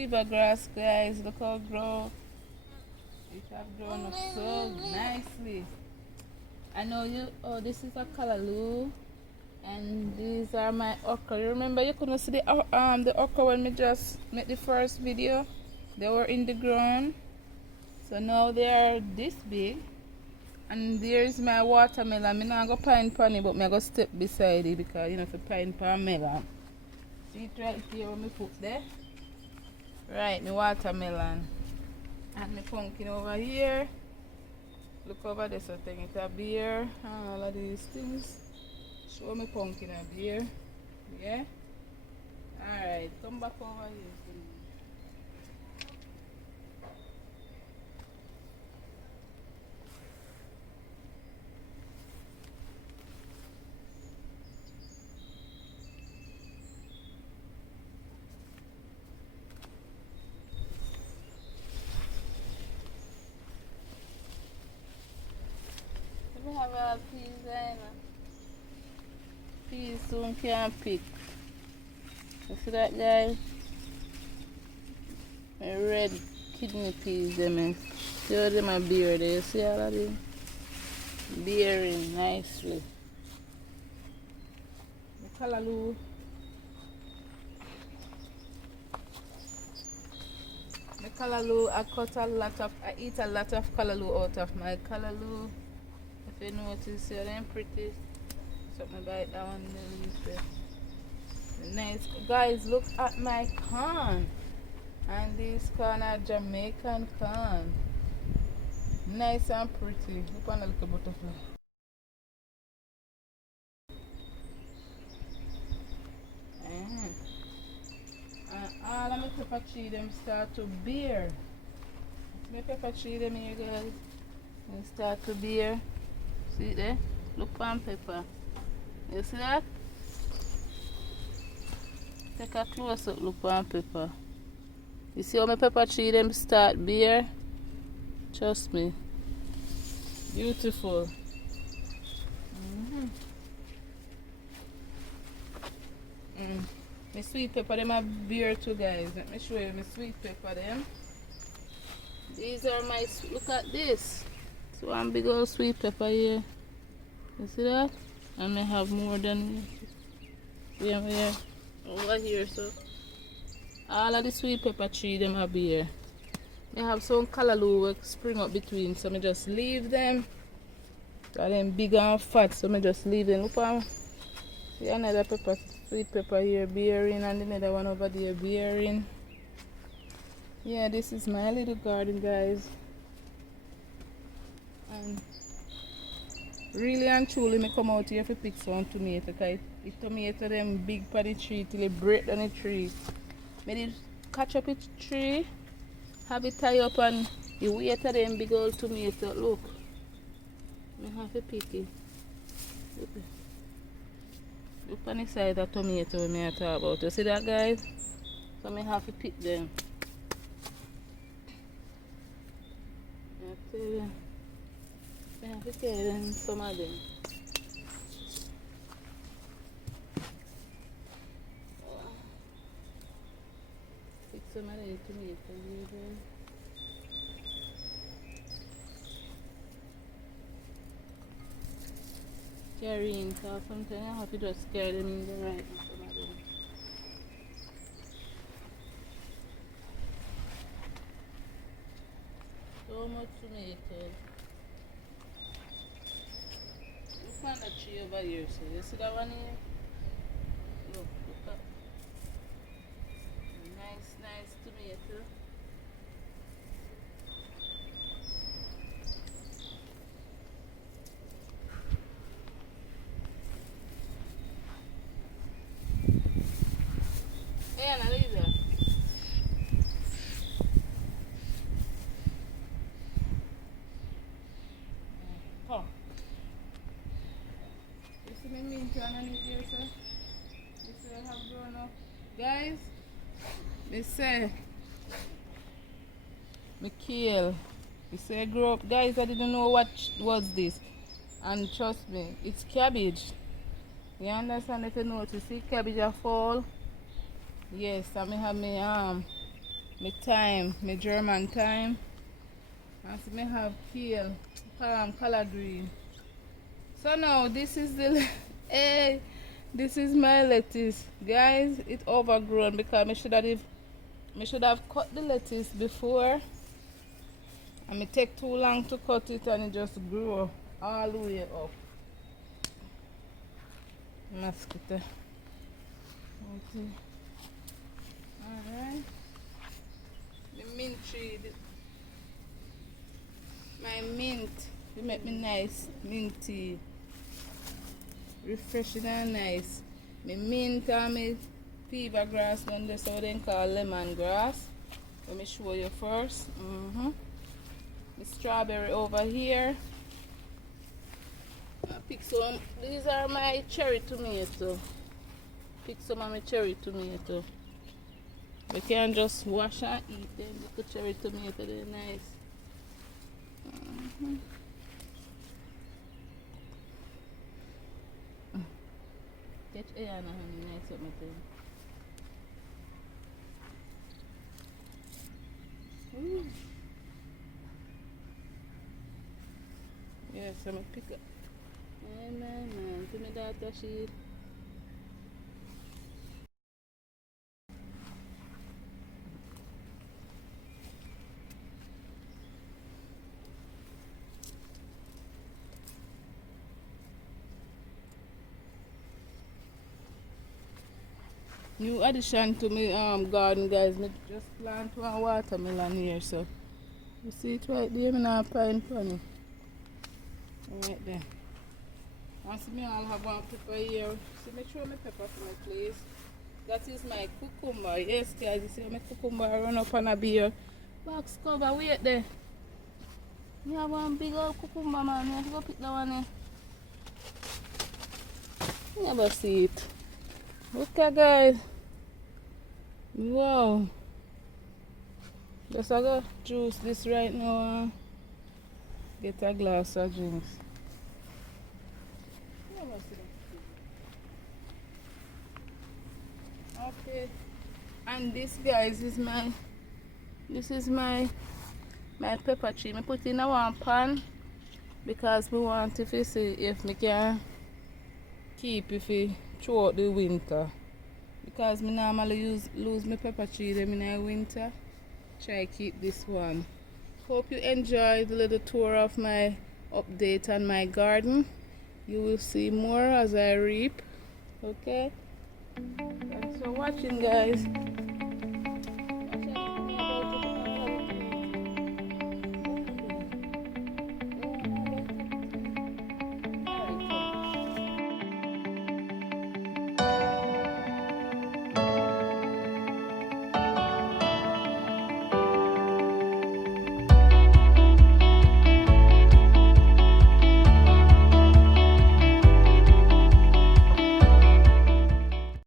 fever grass, guys. Look how grow. It have grown up so nicely. I know you. Oh, this is a Callaloo, and these are my okra. You remember you couldn't see the okra when we just made the first video. They were in the ground, so now they are this big. And there's my watermelon. I'm not going to pine pan it, but I'm going to step beside it because you know, if you pine pan melon. See it right here when I put there? Right, my watermelon. And my pumpkin over here. Look over there, so I think it's a beer. And all of these things. Show me pumpkin a beer. Yeah? Alright, come back over here. We have a peas there. Peas soon can pick. You see that, guys? My red kidney peas, them. See how them are beer there. You see all of them? Bearing nicely. The Callaloo. The Callaloo, I eat a lot of Callaloo out of my Callaloo. If you notice, see them pretty. Something about that one, nice. Guys, look at my corn. And this corn are Jamaican corn. Nice and pretty. Look at the little butterfly. And all of my pepper tree them start to bear. My pepper tree them here, guys. They start to bear. See it there? Look on pepper. You see that? Take a close up look on pepper. You see how my pepper tree them start bear? Trust me. Beautiful. My sweet pepper them are bear too, guys. Let me show you my sweet pepper them. These are my, look at this. So one big old sweet pepper here. You see that? And I have more than yeah, over here. So all of the sweet pepper tree them are here. I have some Callaloo spring up between, so I just leave them. Got them big and fat, so I just leave them. Look at see another pepper, sweet pepper here bearing, and another one over there bearing. Yeah, this is my little garden, guys. And really and truly, me come out here to pick some tomato, because the tomato them big for the tree till it break down the tree. Me did catch up the tree, have it tie up, and the weight of them big old tomato. Look, me have to pick it. Look on the side of tomato me I talk about. You see that, guys? So me have to pick them. I tell you. I have to tell them some of them. Pick some of the tomatoes here. Carrying, because sometimes I have to just carry them in the right. Some of them. So much tomatoes. Look on the tree over here, so you see that one here? Look at nice tomato. Hey, Annalisa. Come. You see me mint underneath here, sir? You see I have grown up. Guys, they say, me Kale. You say grow up. Guys, I didn't know what was this. And trust me, it's cabbage. You understand? If you notice, see cabbage a fall. Yes, I may have my my thyme, my German thyme. And so me have kale, collard green. So now this is the hey, this is my lettuce, guys. It's overgrown because I should have cut the lettuce before, and it take too long to cut it, and it just grew all the way up. Mosquito. Okay. Alright. The mint tree. My mint. They make me nice. Minty. Refreshing and nice. My mint and my fever grass one there, so they call lemon grass. Let me show you first. The strawberry over here. I pick some. These are my cherry tomato. Pick some of my cherry tomato. We can just wash and eat them. Look at cherry tomato, they're nice. Catch air and honey, nice up my thing. Yes, I'm gonna pick up. Man, to me daughter she. New addition to my garden, guys. Me just plant one watermelon here, so you see it right there. Me now pine pony right there. Once me all have one pepper here, see me throw my pepper for my place. That is my cucumber. Yes, guys, you see my cucumber run up on a beer box cover. Wait there. Me have one big old cucumber, man. Me have to go pick that one. Never see it. Okay, guys. Wow. Just I go juice this right now. Get a glass of drinks. Okay. And this, guys, is my pepper tree. I put in a one pan because we want to see if we can keep if we throughout the winter, because me normally lose my pepper tree them in the winter. Try keep this one. Hope you enjoyed the little tour of my update on my garden. You will see more as I reap. Okay, thanks for watching, guys.